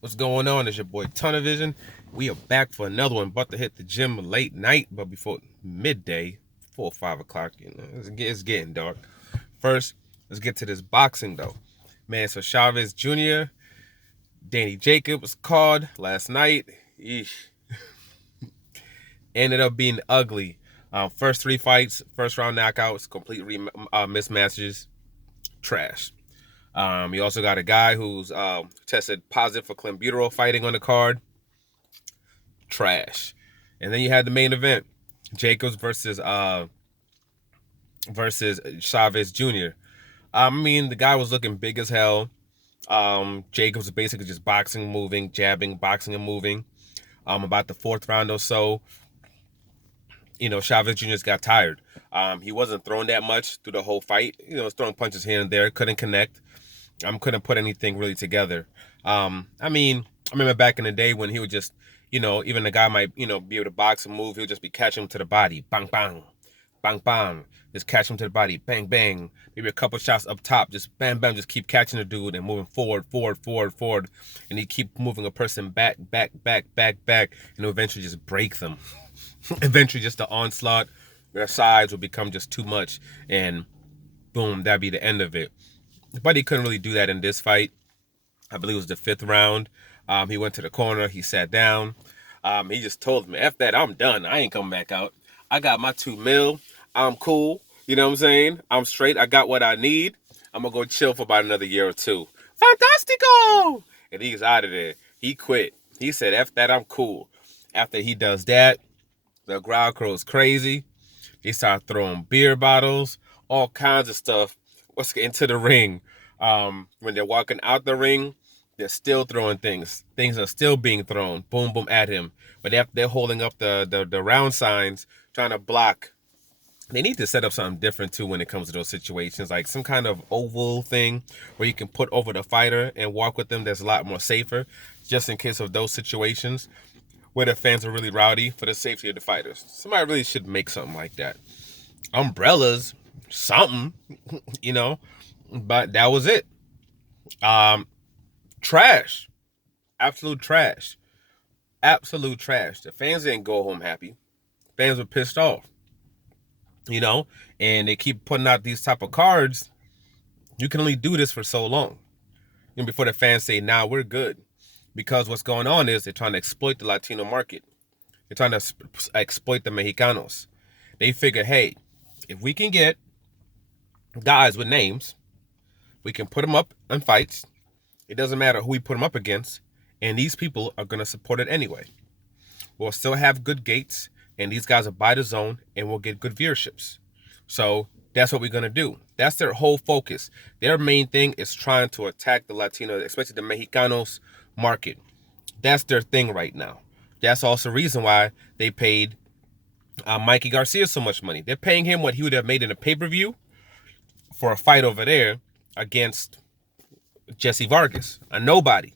What's going on? It's your boy Tunnel Vision. We are back for another one. About to hit the gym late night, but before midday, 4 or 5 o'clock. It's getting dark. First, let's get to this boxing though, man. So Chavez Jr., Danny Jacobs called last night. Eesh. Ended up being ugly. First 3 fights, first round knockouts, complete mismatches, trash. You also got a guy who's tested positive for clenbuterol fighting on the card. Trash. And then you had the main event, Jacobs versus Chavez Jr. I mean, the guy was looking big as hell. Jacobs was basically just boxing, moving, jabbing, boxing and moving. About the fourth round or so, Chavez Jr. got tired. He wasn't throwing that much through the whole fight. Was throwing punches here and there, couldn't connect. Couldn't put anything really together. I mean, I remember back in the day when he would just, even the guy might, be able to box and move. He would just be catching him to the body, bang, bang, bang, bang. Just catch him to the body, bang, bang. Maybe a couple shots up top, just bam, bam. Just keep catching the dude and moving forward, forward, forward, forward, and he keep moving a person back, back, back, back, back, and eventually just break them. Eventually, just the onslaught, their sides will become just too much, and boom, that'd be the end of it. But he couldn't really do that in this fight. I believe it was the fifth round. He went to the corner. He sat down. He just told me, F that, I'm done. I ain't coming back out. I got my 2 mil. I'm cool. You know what I'm saying? I'm straight. I got what I need. I'm going to go chill for about another year or two. Fantastico! And he's out of there. He quit. He said, F that, I'm cool. After he does that, the crowd goes crazy. They start throwing beer bottles, all kinds of stuff. Let's get into the ring. When they're walking out the ring, they're still throwing things. Things are still being thrown, boom, boom, at him. But they're holding up the round signs, trying to block. They need to set up something different too when it comes to those situations, like some kind of oval thing where you can put over the fighter and walk with them. That's a lot more safer, just in case of those situations where the fans are really rowdy, for the safety of the fighters. Somebody really should make something like that. Umbrellas, something, but that was it. Trash. Absolute trash. Absolute trash. The fans didn't go home happy. Fans were pissed off. And they keep putting out these type of cards. You can only do this for so long. Before the fans say, nah, we're good. Because what's going on is they're trying to exploit the Latino market. They're trying to exploit the Mexicanos. They figure, hey, if we can get guys with names, we can put them up in fights. It doesn't matter who we put them up against. And these people are going to support it anyway. We'll still have good gates. And these guys will buy the zone. And we'll get good viewerships. So that's what we're going to do. That's their whole focus. Their main thing is trying to attack the Latino, especially the Mexicanos market. That's their thing right now. That's also the reason why they paid Mikey Garcia so much money. They're paying him what he would have made in a pay-per-view for a fight over there against Jesse Vargas, a nobody.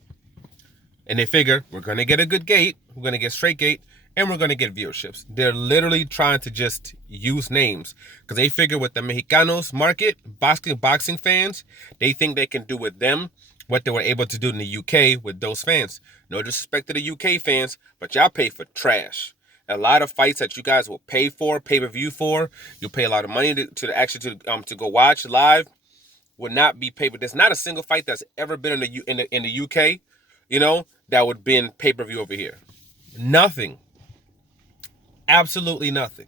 And they figure, we're going to get a good gate, we're going to get straight gate, and we're going to get viewerships. They're literally trying to just use names. Because they figure with the Mexicanos market, boxing fans, they think they can do with them what they were able to do in the UK with those fans. No disrespect to the UK fans, but y'all pay for trash. A lot of fights that you guys will pay for, pay-per-view for, you'll pay a lot of money to go watch live, would not be paid. But there's not a single fight that's ever been in the UK, that would been pay-per-view over here. Nothing. Absolutely nothing.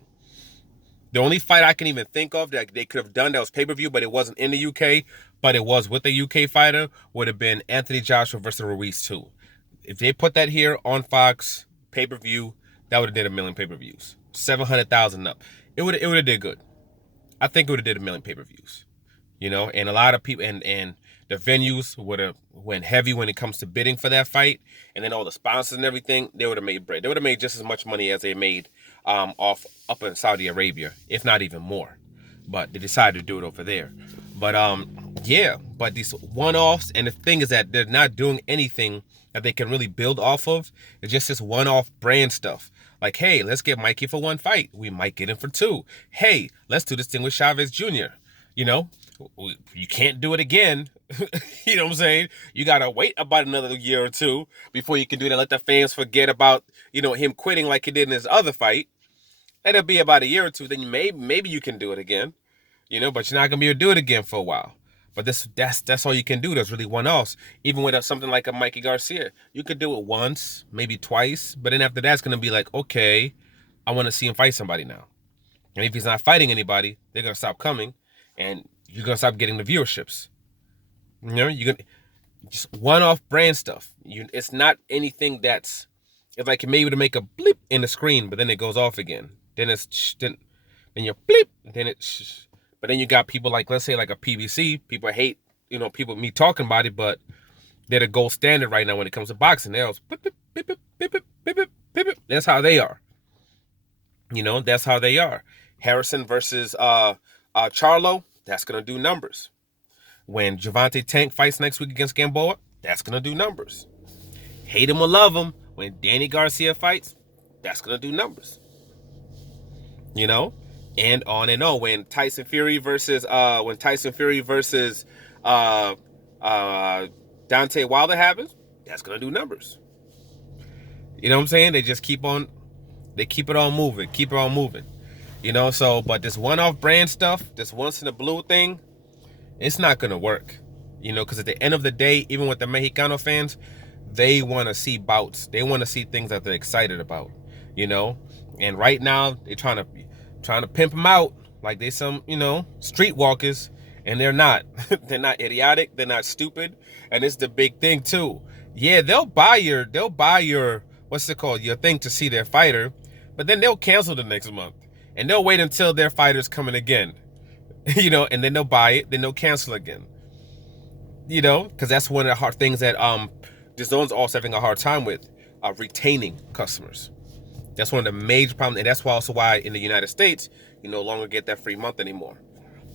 The only fight I can even think of that they could have done that was pay-per-view, but it wasn't in the UK, but it was with a UK fighter, would have been Anthony Joshua versus Ruiz 2. If they put that here on Fox, pay-per-view, that would have did 1 million pay-per-views. 700,000 up. It would have did good. I think it would have did 1 million pay-per-views. And a lot of people, and the venues would have went heavy when it comes to bidding for that fight. And then all the sponsors and everything, they would have made bread. They would have made just as much money as they made off up in Saudi Arabia, if not even more. But they decided to do it over there. But but these one-offs, and the thing is that they're not doing anything that they can really build off of. It's just this one-off brand stuff. Like, hey, let's get Mikey for one fight. We might get him for two. Hey, let's do this thing with Chavez Jr. You can't do it again. You know what I'm saying? You gotta wait about another year or two before you can do that. Let the fans forget about, him quitting like he did in his other fight. Let it be about a year or two, then maybe you can do it again. But you're not gonna be able to do it again for a while. But that's all you can do. That's really one-offs. Even with something like a Mikey Garcia, you could do it once, maybe twice, but then after that's gonna be like, okay, I want to see him fight somebody now. And if he's not fighting anybody, they're gonna stop coming, and you're gonna stop getting the viewerships. You're gonna just one-off brand stuff. It's not anything it's like you're maybe to make a bleep in the screen, but then it goes off again. Then then you're bleep, then but then you got people like, let's say like a PBC. People hate, people me talking about it, but they're the gold standard right now when it comes to boxing. They're always beep, beep, beep, beep, beep, beep, beep, beep, beep. That's how they are. That's how they are. Harrison versus Charlo, that's gonna do numbers. When Gervonta Tank fights next week against Gamboa, that's gonna do numbers. Hate him or love him, when Danny Garcia fights, that's gonna do numbers. And on and on. When Tyson Fury versus Deontay Wilder happens, that's gonna do numbers. You know what I'm saying? They just keep it on moving. So but this one-off brand stuff, this once in a blue thing, it's not gonna work. Because at the end of the day, even with the Mexicano fans, they want to see bouts. They want to see things that they're excited about. And right now they're trying to pimp them out like they some streetwalkers, and they're not. They're not idiotic. They're not stupid. And it's the big thing too. Yeah, they'll buy your what's it called, your thing to see their fighter, but then they'll cancel the next month, and they'll wait until their fighter's coming again. And then they'll buy it, then they'll cancel again. Because that's one of the hard things that Dzon's also having a hard time with, retaining customers. That's one of the major problems, and that's why in the United States you no longer get that free month anymore,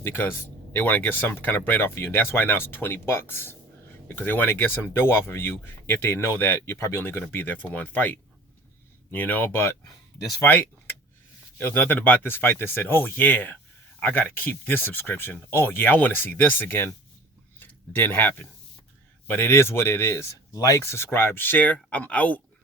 because they want to get some kind of bread off of you, and that's why now it's $20, because they want to get some dough off of you if they know that you're probably only going to be there for one fight. But this fight, there was nothing about this fight that said, oh yeah, I got to keep this subscription. Oh yeah, I want to see this again. Didn't happen. But it is what it is. Like, subscribe, share. I'm out.